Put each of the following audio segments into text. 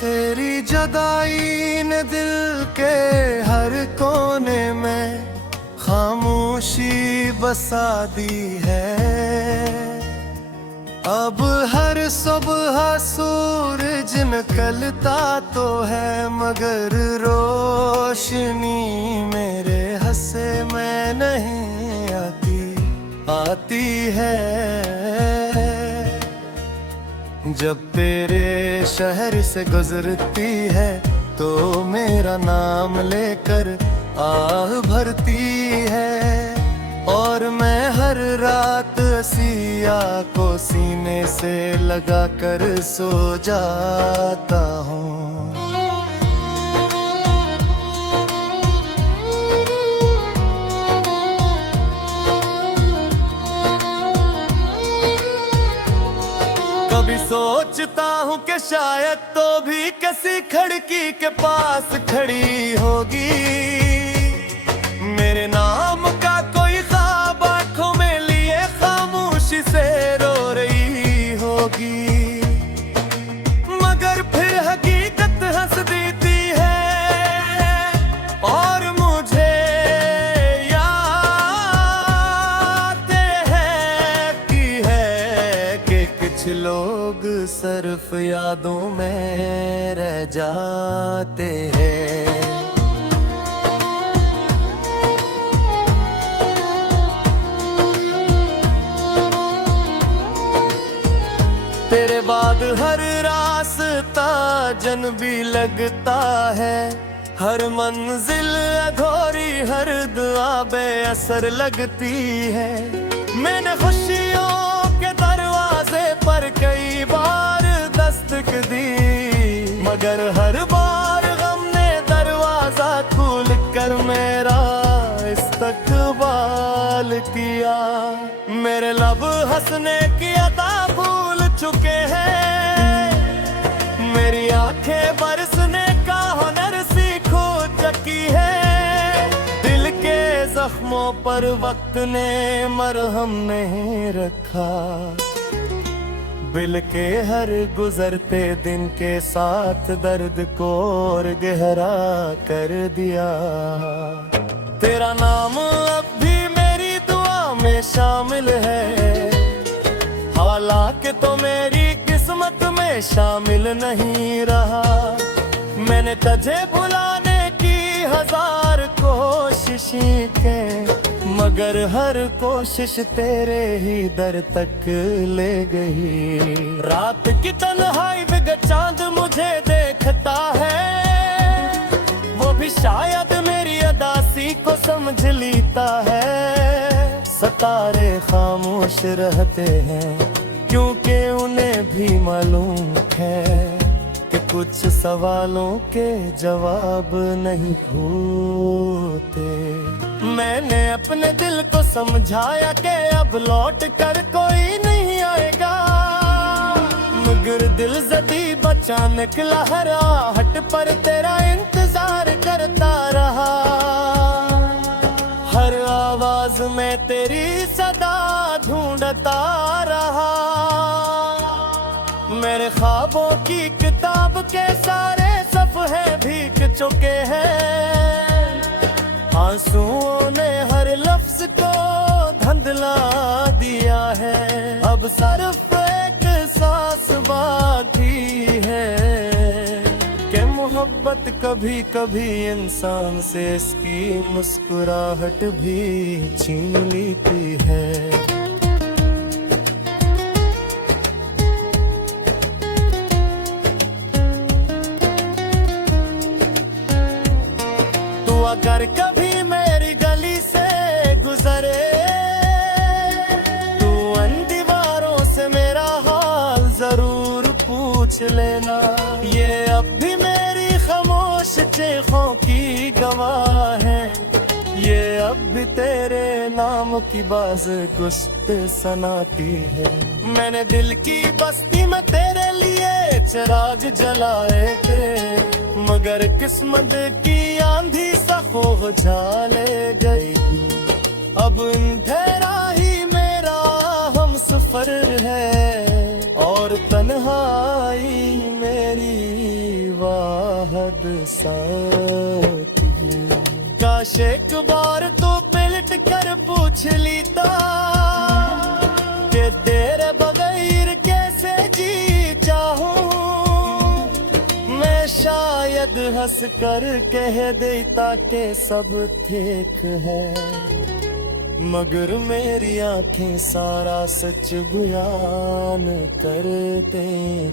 तेरी जुदाई ने दिल के हर कोने में खामोशी बसा दी है। अब हर सुबह सूरज निकलता तो है, मगर रोशनी मेरे हंसे में नहीं आती है। जब तेरे शहर से गुजरती है तो मेरा नाम लेकर आह भरती है, और मैं हर रात सिया को सीने से लगा कर सो जाता हूँ। कभी सोचता हूँ कि शायद तो भी किसी खिड़की के पास खड़ी होगी, मेरे नाम का कोई ख्वाब आँखों में लिए खामोशी से रो रही होगी। मगर फिर हकीकत हंस देती है और मुझे याद है कि कुछ लोग सिर्फ यादों में रह जाते हैं। तेरे बाद हर रास्ता जन भी लगता है, हर मंजिल अधूरी, हर दुआ बेअसर लगती है। मैंने खुशियों के दरवाजे पर कई बार दस्तक दी, मगर हर बार गम ने दरवाजा खोल कर मेरा इस्तकबाल किया। मेरे लब हंसने की अता भूल चुके हैं, मेरी आंखें बरसने का हुनर सीखो चुकी है। दिल के जख्मों पर वक्त ने मरहम नहीं रखा, बिल के हर गुजरते दिन के साथ दर्द को और गहरा कर दिया। तेरा नाम अब भी मेरी दुआ में शामिल है, हालांकि तो मेरी किस्मत में शामिल नहीं रहा। मैंने तुझे भुलाने की हजार कोशिशें की, मगर हर कोशिश तेरे ही दर तक ले गई। रात की तन्हाई में चांद मुझे देखता है, वो भी शायद मेरी अदासी को समझ लेता है। सितारे खामोश रहते हैं क्योंकि उन्हें भी मालूम है कि कुछ सवालों के जवाब नहीं होते। मैंने अपने दिल को समझाया कि अब लौट कर कोई नहीं आएगा, मगर दिल जदी बचा निकला, हट पर तेरा इंतजार करता रहा। हर आवाज में तेरी सदा ढूंढता रहा। मेरे ख्वाबों की किताब के सारे सफ़हे भीग चुके हैं, आंसुओं ने हर लफ्ज को धुंधला दिया है। अब सिर्फ एक सांस बाकी है कि मोहब्बत कभी कभी इंसान से इसकी मुस्कुराहट भी छीन लेती है। अगर कभी मेरी गली से गुजरे तू उन दीवारों से मेरा हाल जरूर पूछ लेना। ये अब भी मेरी खामोश चीखों की गवाह है, ये अब भी तेरे नाम की बाज गुश्त सुनाती है। मैंने दिल की बस्ती में तेरे लिए चिराग जलाए थे, मगर किस्मत की आंधी सखो झाले गई। अब अंधेरा ही मेरा हम सफर है और तन्हाई मेरी हद साथी। काश एक बार तो पलट कर पूछ लेता कि तेरे बगैर कैसे जी चाहूं। मैं शायद हंस कर कह देता कि सब ठीक है, मगर मेरी आंखें सारा सच बयान कर दें।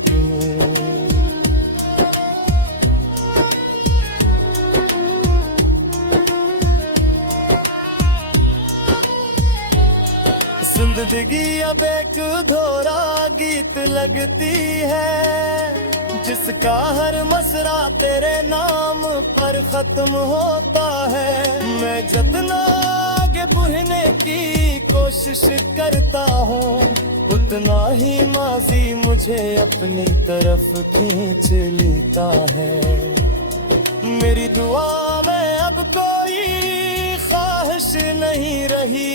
जिंदगी अब एक धोरा गीत लगती है, जिसका हर मसरा तेरे नाम पर खत्म होता है। मैं जितना आगे बढ़ने की कोशिश करता हूँ, उतना ही माजी मुझे अपनी तरफ खींच लेता है। मेरी दुआ में अब कोई ख्वाहिश नहीं रही,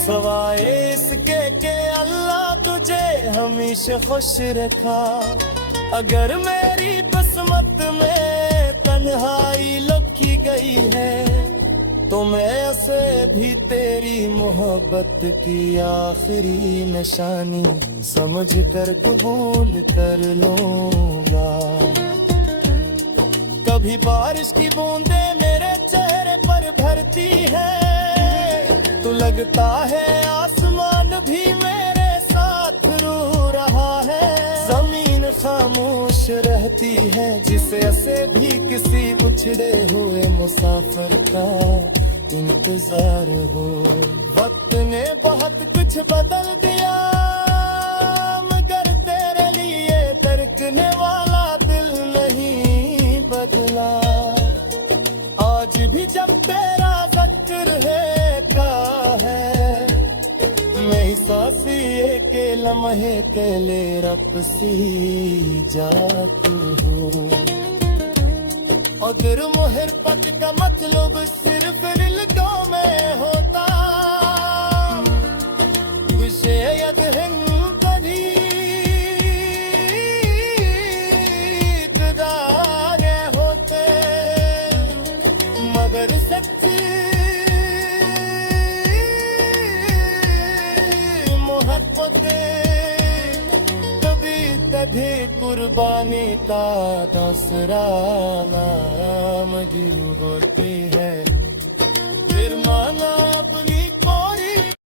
सवाए इसके के अल्लाह तुझे हमेशा खुश रखा। अगर मेरी किस्मत में तन्हाई लिखी गई है, तो मैं ऐसे भी तेरी मोहब्बत की आखिरी निशानी समझ कर कबूल कर लूंगा। कभी बारिश की बूंदें मेरे चेहरे पर भरती है, तो लगता है आसमान भी मेरे साथ रो रहा है। जमीन खामोश रहती है, जिसे ऐसे भी किसी उछड़े हुए मुसाफिर का इंतजार हो। वक्त ने बहुत कुछ बदल दिया, मगर तेरे लिए धड़कने वाला दिल नहीं बदला। आज भी जब तेरा जिक्र है का है, मैं सांसी के लम्हे के लिए रक़्सी जाती हूँ। अगर मोहब्बत का मतलब सिर्फ दिलों में होता, शायद हम कभी इक़रार होते, मगर सच्ची मोहब्बत कभी कभी कुर्बानी का दूसरा नाम जी होती है। फिर माना